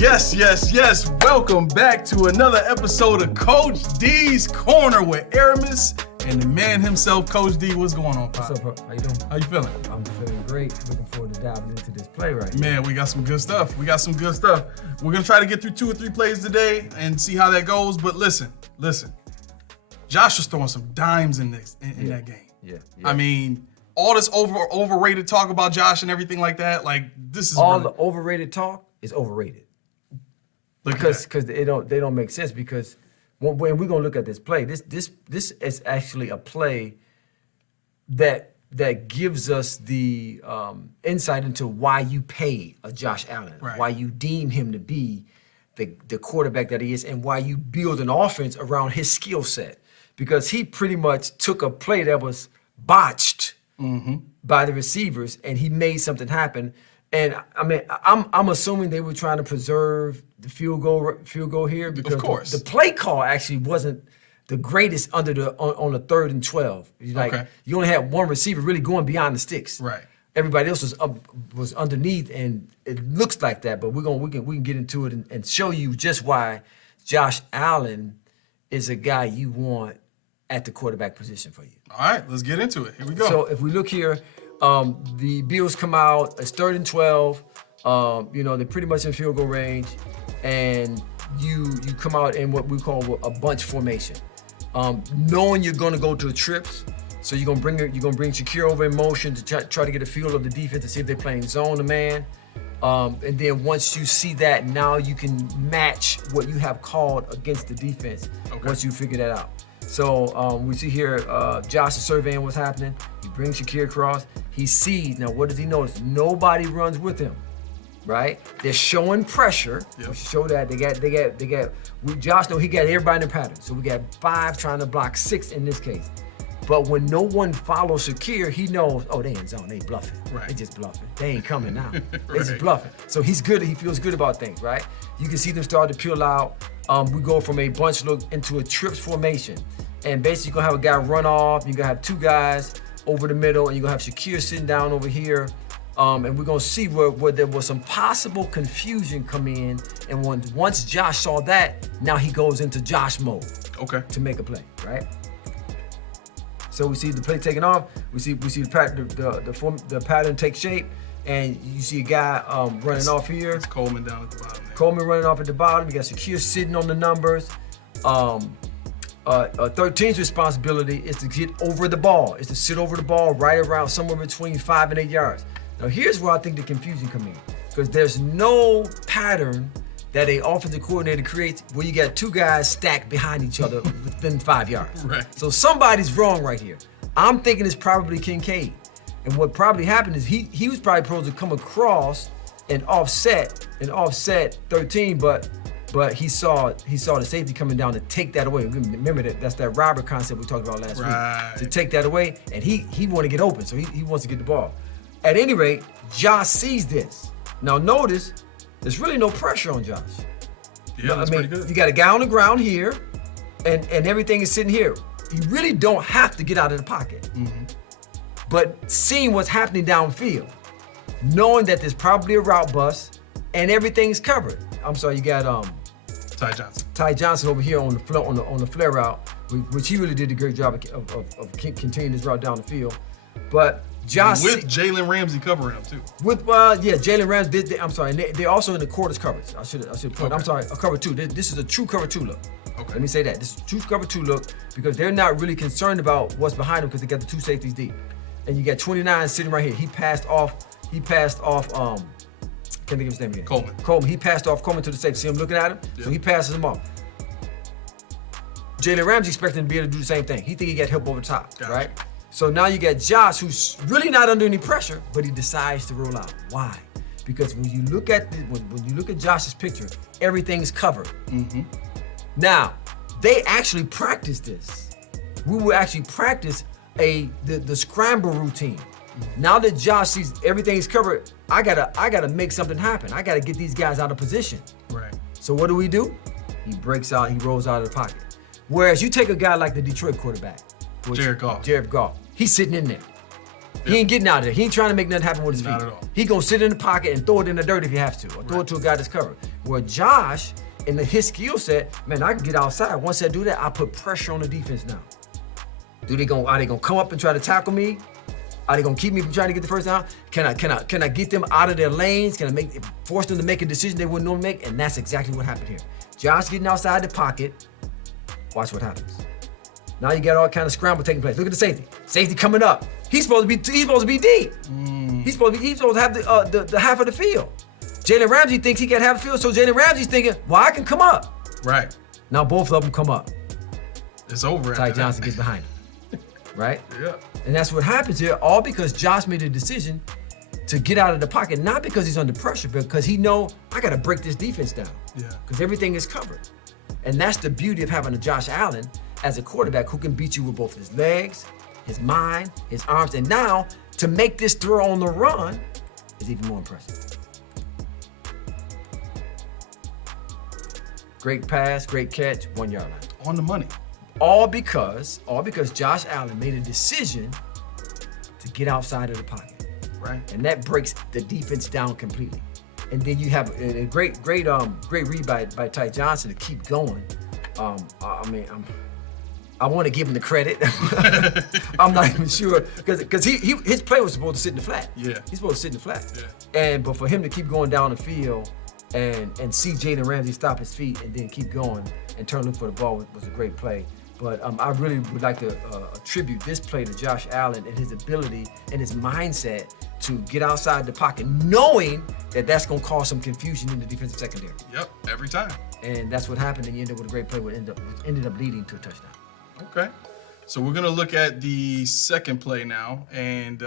Yes, yes, yes. Welcome back to another episode of Coach D's Corner with Aramis and the man himself, Coach D. What's going on, Pop? What's up, How you doing? How you feeling? I'm feeling great. Looking forward to diving into this play right here. Man, we got some good stuff. We're going to try to get through 2 or 3 plays today and see how that goes. But listen. Josh was throwing some dimes in that game. Yeah. I mean, all this overrated talk about Josh and everything like that, like this is all really, the overrated talk is overrated. look at Because that. they don't make sense, because when we're gonna look at this play, this is actually a play that gives us the insight into why you pay a Josh Allen, Right. why you deem him to be the quarterback that he is, and why you build an offense around his skill set. Because he pretty much took a play that was botched by the receivers, and he made something happen. And I mean, I'm assuming they were trying to preserve the field goal here, because Of course. the play call actually wasn't the greatest on the 3rd and 12. Like, Okay. you only had one receiver really going beyond the sticks. Right. Everybody else was underneath, and it looks like that. But we can get into it and show you just why Josh Allen is a guy you want at the quarterback position for you. All right, let's get into it. Here we go. So if we look here, the Bills come out, it's 3rd and 12. They're pretty much in field goal range, and you come out in what we call a bunch formation. Knowing you're going to go to the trips, so you're gonna bring Shakir over in motion to try to get a feel of the defense to see if they're playing zone to man. And then once you see that, now you can match what you have called against the defense. Okay. Once you figure that out. So we see here, Josh is surveying what's happening. He brings Shakir across. He sees, now what does he notice? Nobody runs with him, right? They're showing pressure. Yep. We show that Josh know he got everybody in the pattern. So we got 5 trying to block 6 in this case. But when no one follows Shakir, he knows, oh, they in zone, they bluffing. Right. They just bluffing. They ain't coming now. They just Right. bluffing. So he feels good about things, right? You can see them start to peel out. We go from a bunch look into a trips formation. And basically you're gonna have a guy run off, you're gonna have 2 guys over the middle, and you're gonna have Shakir sitting down over here. And we're gonna see where there was some possible confusion come in. And once Josh saw that, now he goes into Josh mode Okay. to make a play, right? So we see the play taking off. We see the pattern take shape, and you see a guy running off here. It's Coleman down at the bottom there. Coleman running off at the bottom. You got Shakir sitting on the numbers. 13's responsibility is to get over the ball. Is to sit over the ball right around somewhere between 5 and 8 yards. Now here's where I think the confusion comes in, because there's no pattern that a offensive coordinator creates where you got 2 guys stacked behind each other within 5 yards. Right. So somebody's wrong right here. I'm thinking it's probably Kincaid. And what probably happened is he was probably supposed to come across and offset 13, but he saw the safety coming down to take that away. Remember that's that robber concept we talked about last Right. week. To take that away, and he want to get open, so he wants to get the ball. At any rate, Josh sees this. Now notice, there's really no pressure on Josh. Yeah, that's pretty good. You got a guy on the ground here, and everything is sitting here. You really don't have to get out of the pocket. But seeing what's happening downfield, knowing that there's probably a route bust, and everything's covered. I'm sorry, you got Ty Johnson over here on the flare route, which he really did a great job of continuing his route down the field. But Josh with Jalen Ramsey covering him too. Jalen Ramsey. I'm sorry, they're also in the quarters coverage. I should point. Okay. I'm sorry, a cover 2. This is a true cover 2 look. Okay. Let me say that. This is a true cover 2 look, because they're not really concerned about what's behind them, because they got the 2 safeties deep. And you got 29 sitting right here. He passed off, can't think of his name again. Coleman. He passed off Coleman to the safety. See him looking at him? Yeah. So he passes him off. Jalen Ramsey expecting him to be able to do the same thing. He think he got help over the top, Gotcha. right? So now you got Josh, who's really not under any pressure, but he decides to roll out. Why? Because when you look at Josh's picture, everything's covered. Now, they actually practice this. We will actually practice the scramble routine. Now that Josh sees everything's covered, I gotta make something happen. I gotta get these guys out of position. Right. So what do? He breaks out, he rolls out of the pocket. Whereas you take a guy like the Detroit quarterback, Jared Goff. He's sitting in there. He ain't getting out of there. He ain't trying to make nothing happen with his feet. Not at all. He gonna sit in the pocket and throw it in the dirt if he has to, or throw it to a guy that's covered. Where Josh, in his skill set, man, I can get outside. Once I do that, I put pressure on the defense now. Are they gonna come up and try to tackle me? Are they gonna keep me from trying to get the first down? Can I get them out of their lanes? Can I force them to make a decision they wouldn't normally make? And that's exactly what happened here. Josh getting outside the pocket. Watch what happens. Now you got all kind of scramble taking place. Look at the safety. Safety coming up. He's supposed to be deep. He's supposed to have the half of the field. Jalen Ramsey thinks he got half the field, so Jalen Ramsey's thinking, well, I can come up. Right. Now both of them come up. It's over. Ty Johnson gets behind him. Right? Yeah. And that's what happens here, all because Josh made a decision to get out of the pocket, not because he's under pressure, but because he know I gotta break this defense down. Yeah. Because everything is covered. And that's the beauty of having a Josh Allen as a quarterback who can beat you with both his legs, his mind, his arms, and now to make this throw on the run is even more impressive. Great pass, great catch, 1 yard line. On the money. All because Josh Allen made a decision to get outside of the pocket. Right. And that breaks the defense down completely. And then you have a great read by Ty Johnson to keep going. I want to give him the credit. I'm not even sure because his play was supposed to sit in the flat. Yeah. He's supposed to sit in the flat. Yeah. But for him to keep going down the field and see Jalen Ramsey stop his feet and then keep going and turn look for the ball was a great play. But I really would like to attribute this play to Josh Allen and his ability and his mindset to get outside the pocket, knowing that that's going to cause some confusion in the defensive secondary. Yep, every time. And that's what happened, and you end up with a great play that ended up leading to a touchdown. Okay. So we're going to look at the second play now. And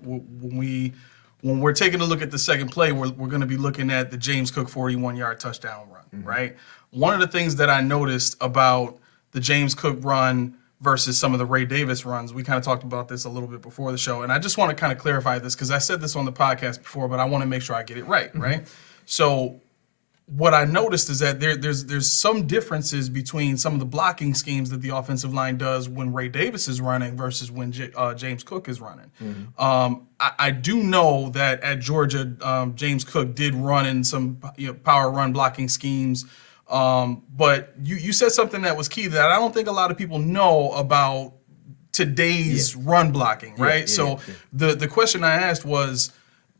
when we're taking a look at the second play, we're going to be looking at the James Cook 41-yard touchdown run, right? One of the things that I noticed about the James Cook run versus some of the Ray Davis runs, we kind of talked about this a little bit before the show, and I just want to kind of clarify this because I said this on the podcast before, but I want to make sure I get it right, right? So what I noticed is that there's some differences between some of the blocking schemes that the offensive line does when Ray Davis is running versus when James Cook is running. I do know that at Georgia, James Cook did run in some power run blocking schemes. But you said something that was key that I don't think a lot of people know about today's run blocking, right? The question I asked was,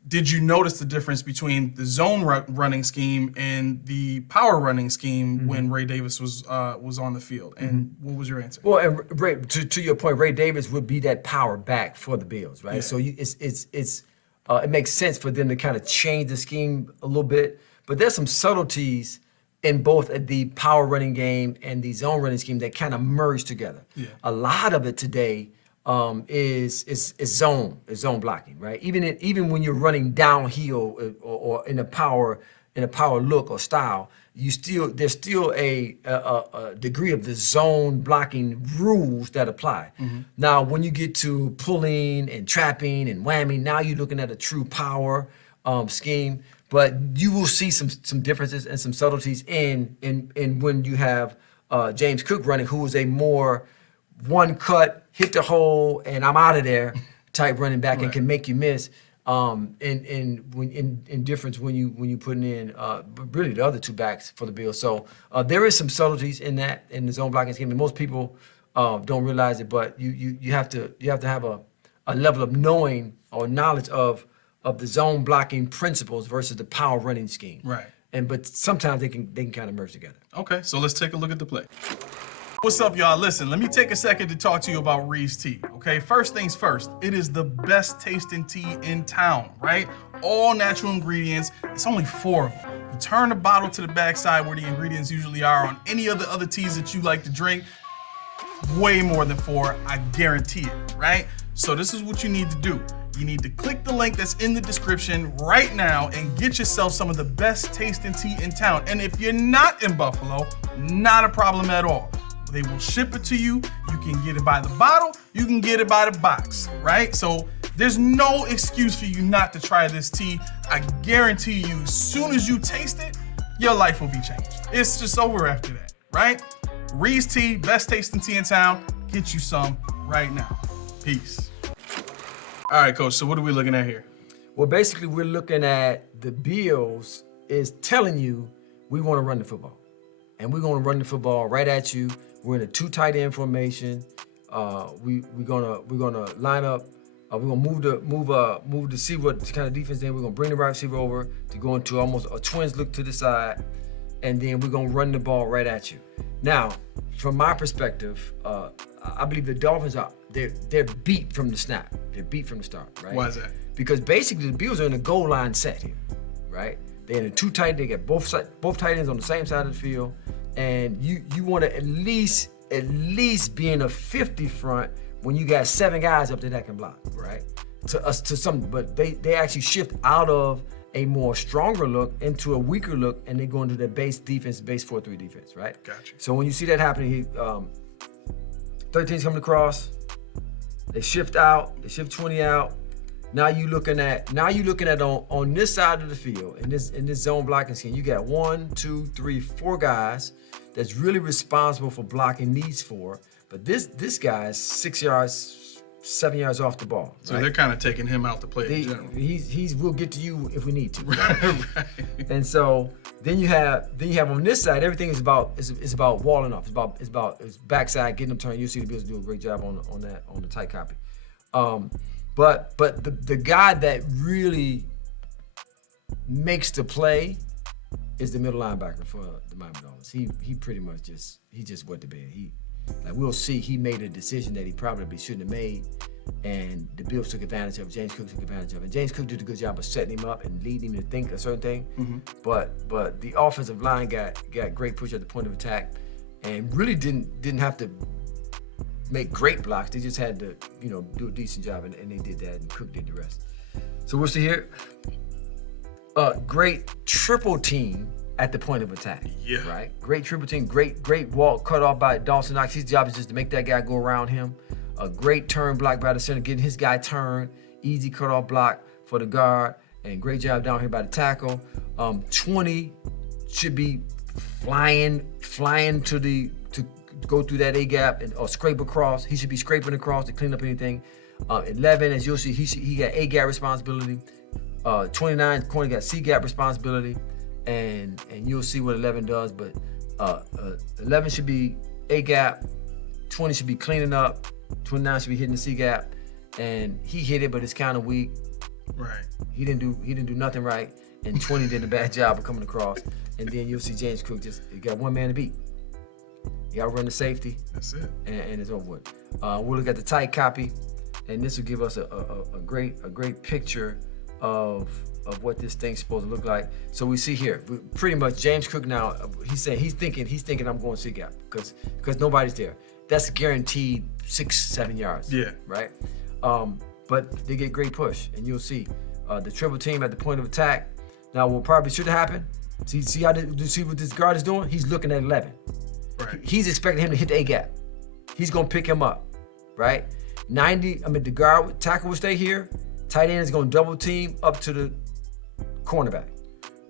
did you notice the difference between the zone running scheme and the power running scheme when Ray Davis was on the field? And what was your answer? Well, and Ray, to your point, Ray Davis would be that power back for the Bills, right? Yeah. So it makes sense for them to kind of change the scheme a little bit, but there's some subtleties in both the power running game and the zone running scheme that kind of merge together. Yeah. A lot of it today is zone blocking, right? Even when you're running downhill or in a power look or style, there's still a degree of the zone blocking rules that apply. Now, when you get to pulling and trapping and whamming, now you're looking at a true power scheme. But you will see some differences and some subtleties in when you have James Cook running, who is a more one cut, hit the hole, and I'm out of there type running back and can make you miss. In difference when you putting in really the other two backs for the Bills. So there is some subtleties in the zone blocking scheme, and most people don't realize it. But you have to have a level of knowing or knowledge of the zone blocking principles versus the power running scheme. Right. But sometimes they can kind of merge together. Okay, so let's take a look at the play. What's up, y'all? Listen, let me take a second to talk to you about ReT Tea, okay? First things first, it is the best tasting tea in town, right? All natural ingredients. It's only 4 of them. You turn the bottle to the backside where the ingredients usually are on any of the other teas that you like to drink. Way more than 4, I guarantee it, right? So this is what you need to do. You need to click the link that's in the description right now and get yourself some of the best tasting tea in town. And if you're not in Buffalo, not a problem at all. They will ship it to you. You can get it by the bottle. You can get it by the box, right? So there's no excuse for you not to try this tea. I guarantee you, as soon as you taste it, your life will be changed. It's just over after that, right? ReT Tea, best tasting tea in town. Get you some right now. Peace. All right, Coach. So what are we looking at here? Well, basically, we're looking at the Bills is telling you we want to run the football, and we're going to run the football right at you. We're in a 2 tight end formation. We're gonna line up. We're gonna move to see what kind of defense. Then we're gonna bring the right receiver over to go into almost a twins look to the side, and then we're gonna run the ball right at you. Now, from my perspective, I believe the Dolphins they're beat from the snap. They're beat from the start, right? Why is that? Because basically the Bills are in a goal line set here, right? They're in a 2 tight. They got both tight ends on the same side of the field, and you want to at least be in a 50 front when you got 7 guys up there that can block, right? But they actually shift out of a more stronger look into a weaker look, and they go into their base defense, base 4-3 defense, right? Gotcha. So when you see that happening, 13's coming across. They shift out. They shift 20 out. Now you looking at on this side of the field in this zone blocking scheme. You got 1, 2, 3, 4 guys that's really responsible for blocking these 4. But this guy is 6 yards, 7 yards off the ball. So right? they're kind of taking him out to play in general. We'll get to you if we need to. Right. And so then you have on this side, everything is about walling off. It's backside, getting them turned. You see the Bills do a great job on the tight copy. But the guy that really makes the play is the middle linebacker for the Miami Dolphins. He pretty much just wet the bed. We'll see, he made a decision that he probably shouldn't have made, and the Bills took advantage of it. James Cook took advantage of it. James Cook did a good job of setting him up and leading him to think a certain thing. Mm-hmm. But the offensive line got great push at the point of attack, and really didn't have to make great blocks. They just had to do a decent job, and they did that, and Cook did the rest. So we'll see here. Great triple team at the point of attack. Yeah. Right? Great triple team, great walk cut off by Dawson Knox. His job is just to make that guy go around him. A great turn block by the center, getting his guy turned. Easy cut off block for the guard. And great job down here by the tackle. 20 should be flying to go through that A gap or scrape across. He should be scraping across to clean up anything. 11, as you'll see, he got A gap responsibility. 29, corner got C gap responsibility. And you'll see what 11 does, but 11 should be A gap, 20 should be cleaning up, 29 should be hitting the C gap, and he hit it, but it's kind of weak. Right. He didn't do nothing right, and 20 did a bad job of coming across. And then you'll see James Cook he got one man to beat. You got to run the safety. That's it. And it's over with. We'll look at the tight copy, and this will give us a great picture of what this thing's supposed to look like. So we see here, pretty much James Cook now, he's thinking I'm going C gap because nobody's there. That's guaranteed 6-7 yards. Yeah. Right? But they get great push, and you'll see the triple team at the point of attack. Now what probably should happen, see what this guard is doing? He's looking at 11. Right. He's expecting him to hit the A gap. He's gonna pick him up, right? The guard tackle will stay here. Tight end is gonna double team up to the cornerback.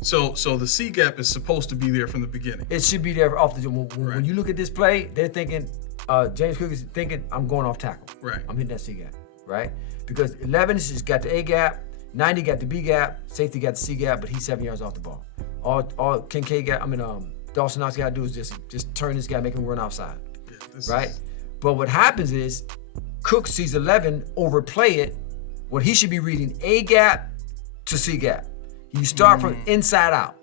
So the C gap is supposed to be there from the beginning. It should be there off the jump. When you look at this play, they're thinking, James Cook is thinking, I'm going off tackle. Right. I'm hitting that C gap, right? Because 11 has just got the A gap, 90 got the B gap, safety got the C gap, but he's 7 yards off the ball. All Kincaid Dawson Knox got to do is just turn this guy, make him run outside, right? But what happens is Cook sees 11 overplay it. What he should be reading A gap to C gap. You start from inside out.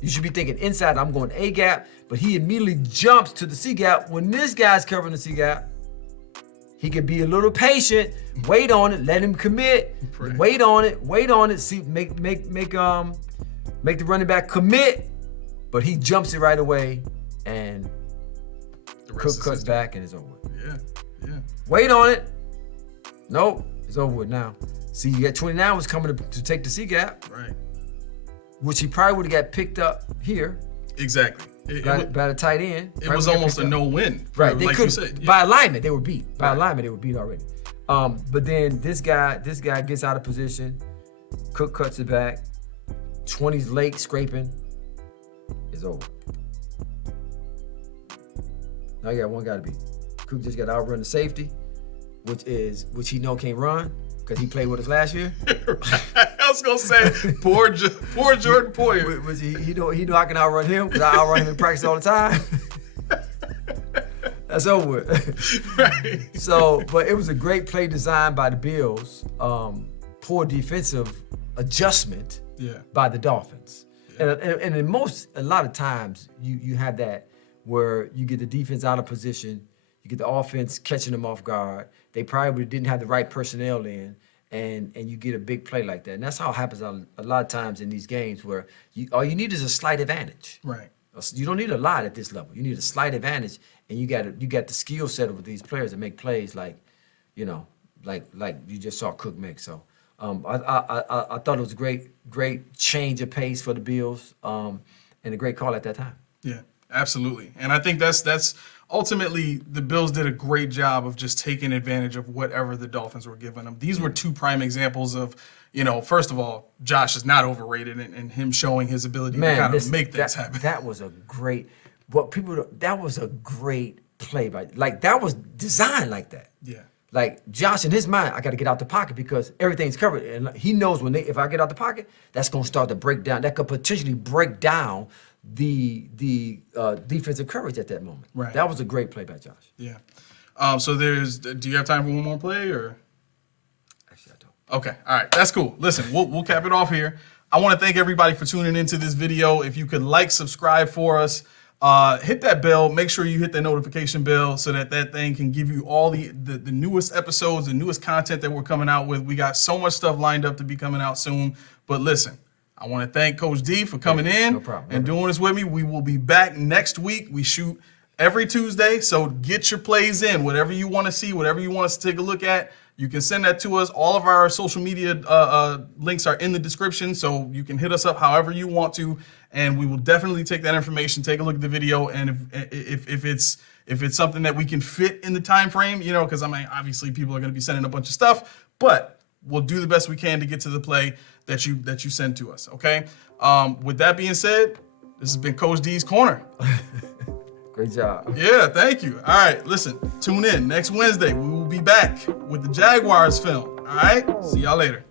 You should be thinking inside, I'm going A gap, but he immediately jumps to the C gap. When this guy's covering the C gap, he can be a little patient, wait on it, let him commit, wait on it, see, make the running back commit, but he jumps it right away, and Cook cuts back and it's over with. Yeah. Wait on it. Nope, it's over with now. See, you got 29 was coming to take the C gap. Right. Which he probably would have got picked up here. Exactly. By the tight end. It was almost a no-win. Right. They could by alignment, they were beat. By alignment, they were beat already. But then this guy gets out of position. Cook cuts it back. 20's late scraping. It's over. Now you got one guy to beat. Cook just got to outrun the safety, which he know can't run. because he played with us last year. I was gonna say poor Jordan Poyer. But he know I can outrun him because I outrun him in practice all the time. That's over with. Right. So, but it was a great play design by the Bills. Poor defensive adjustment by the Dolphins. Yeah. And in a lot of times you have that where you get the defense out of position, you get the offense catching them off guard. They probably didn't have the right personnel in, and you get a big play like that. And that's how it happens a lot of times in these games where all you need is a slight advantage. Right. You don't need a lot at this level. You need a slight advantage, and you got the skill set with these players to make plays like you just saw Cook make. So I thought it was a great change of pace for the Bills, and a great call at that time. Yeah, absolutely. And I think that's ultimately the Bills did a great job of just taking advantage of whatever the Dolphins were giving them. These were two prime examples of, first of all, Josh is not overrated and him showing his ability to kind of make things happen. That was a great play that was designed like that. Yeah. Like Josh in his mind, I got to get out the pocket because everything's covered, and he knows if I get out the pocket, that's going to start to break down. That could potentially break down the defensive coverage at that moment. Right. That was a great play by Josh. Yeah. So do you have time for one more play or? Actually, I don't. Okay. All right. That's cool. Listen, we'll cap it off here. I want to thank everybody for tuning into this video. If you could subscribe for us, hit that bell. Make sure you hit the notification bell so that thing can give you all the newest episodes, the newest content that we're coming out with. We got so much stuff lined up to be coming out soon. But listen, I want to thank Coach D for coming in and doing this with me. We will be back next week. We shoot every Tuesday, so get your plays in. Whatever you want to see, whatever you want us to take a look at, you can send that to us. All of our social media links are in the description, so you can hit us up however you want to, and we will definitely take that information, take a look at the video, and if it's something that we can fit in the time frame, because obviously people are going to be sending a bunch of stuff, but we'll do the best we can to get to the play that you send to us. Okay. With that being said, this has been Coach D's Corner. Great job. Yeah, thank you. All right, listen, tune in next Wednesday. We will be back with the Jaguars film. All right, see y'all later.